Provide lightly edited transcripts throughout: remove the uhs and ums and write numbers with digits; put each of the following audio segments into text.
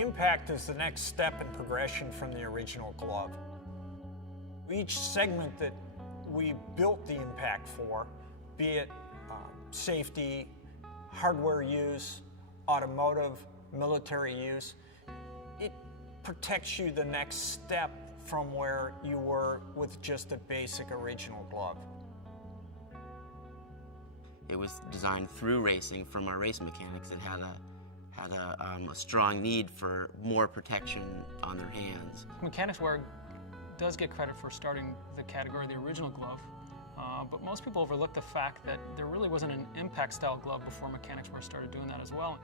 The M-Pact is the next step in progression from the original glove. Each segment that we built the M-Pact for, be it safety, hardware use, automotive, military use, it protects you the next step from where you were with just a basic original glove. It was designed through racing from our race mechanics. It had a strong need for more protection on their hands. Mechanix wear does get credit for starting the category of the original glove, but most people overlook the fact that there really wasn't an M-Pact style glove before Mechanix wear started doing that as well.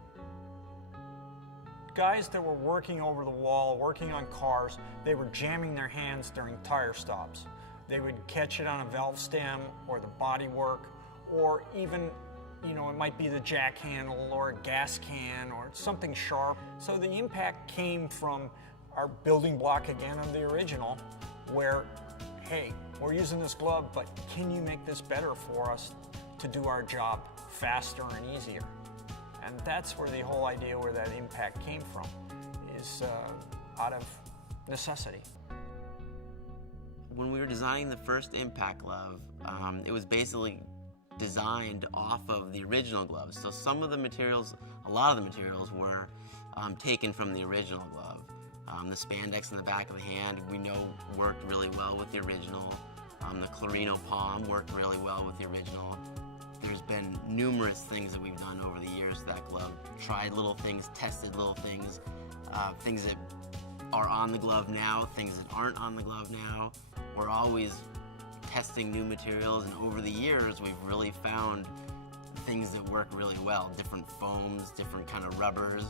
Guys that were working over the wall, working on cars, they were jamming their hands during tire stops. They would catch it on a valve stem or the bodywork, or even, it might be the jack handle or a gas can or something sharp. So the M-Pact came from our building block again of the original, where, hey, we're using this glove, but can you make this better for us to do our job faster and easier? And that's where the whole idea where that M-Pact came from, is out of necessity. When we were designing the first M-Pact glove, it was basically designed off of the original gloves. So some of the materials, a lot of the materials were taken from the original glove. The spandex in the back of the hand, we know worked really well with the original. The Clarino palm worked really well with the original. There's been numerous things that we've done over the years to that glove. Tried little things, tested little things, things that are on the glove now, things that aren't on the glove now. We're always testing new materials, and over the years we've really found things that work really well. Different foams, different kind of rubbers,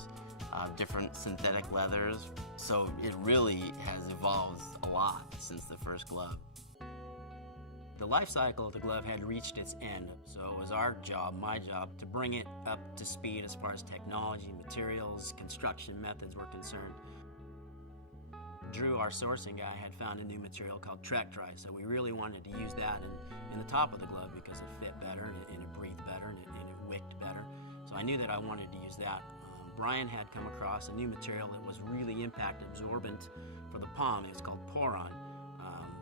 different synthetic leathers. So it really has evolved a lot since the first glove. The life cycle of the glove had reached its end, so it was our job, my job, to bring it up to speed as far as technology, materials, construction methods were concerned. Drew, our sourcing guy, had found a new material called Trek Dry, so we really wanted to use that in the top of the glove because it fit better and it breathed better and it wicked better. So I knew that I wanted to use that. Brian had come across a new material that was really impact absorbent for the palm. It was called Poron.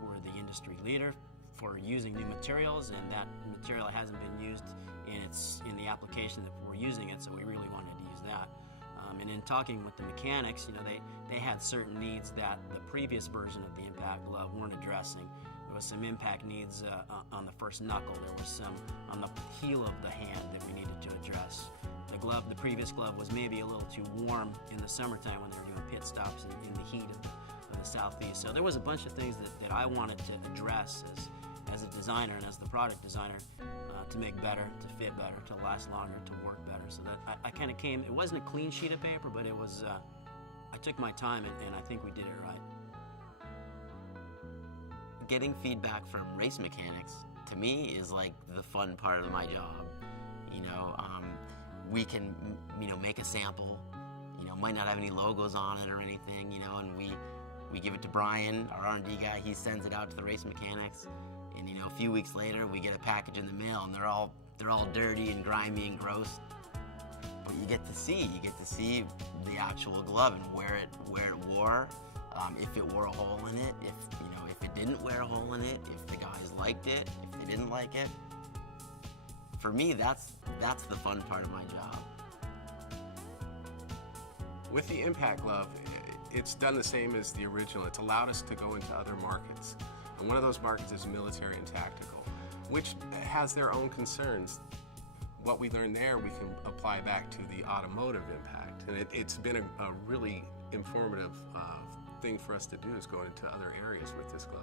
We're the industry leader for using new materials, and that material hasn't been used in the application that we're using it, so we really wanted to use that. And in talking with the Mechanix, they had certain needs that the previous version of the M-Pact glove weren't addressing. There was some impact needs on the first knuckle. There was some on the heel of the hand that we needed to address. The previous glove was maybe a little too warm in the summertime when they were doing pit stops in the heat of the southeast. So there was a bunch of things that I wanted to address as a designer and as the product designer to make better, to fit better, to last longer, to work better. So that I kind of came, it wasn't a clean sheet of paper, but it was, I took my time and I think we did it right. Getting feedback from race mechanics, to me, is like the fun part of my job. We can, make a sample, might not have any logos on it or anything, and we give it to Brian, our R&D guy. He sends it out to the race mechanics, and a few weeks later we get a package in the mail, and they're all dirty and grimy and gross. But you get to see the actual glove and where it wore, if it wore a hole in it, if it didn't wear a hole in it, if the guys liked it, if they didn't like it. For me, that's the fun part of my job. With the M-Pact glove, it's done the same as the original. It's allowed us to go into other markets. And one of those markets is military and tactical, which has their own concerns. What we learned there, we can apply back to the automotive impact. And it's been a really informative thing for us to do, is go into other areas with this glove.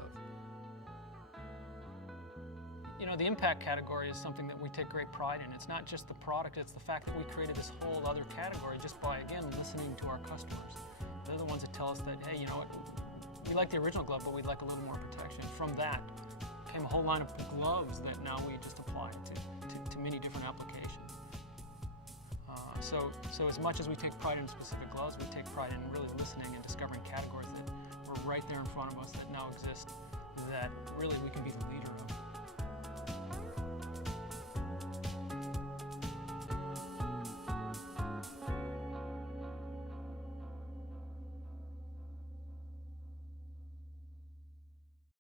The M-Pact category is something that we take great pride in. It's not just the product, it's the fact that we created this whole other category just by, again, listening to our customers. They're the ones that tell us that, hey, you know what, we like the original glove, but we'd like a little more protection. From that came a whole line of gloves that now we just apply to many different applications. So as much as we take pride in specific gloves, we take pride in really listening and discovering categories that were right there in front of us that now exist, that really we can be the leader of.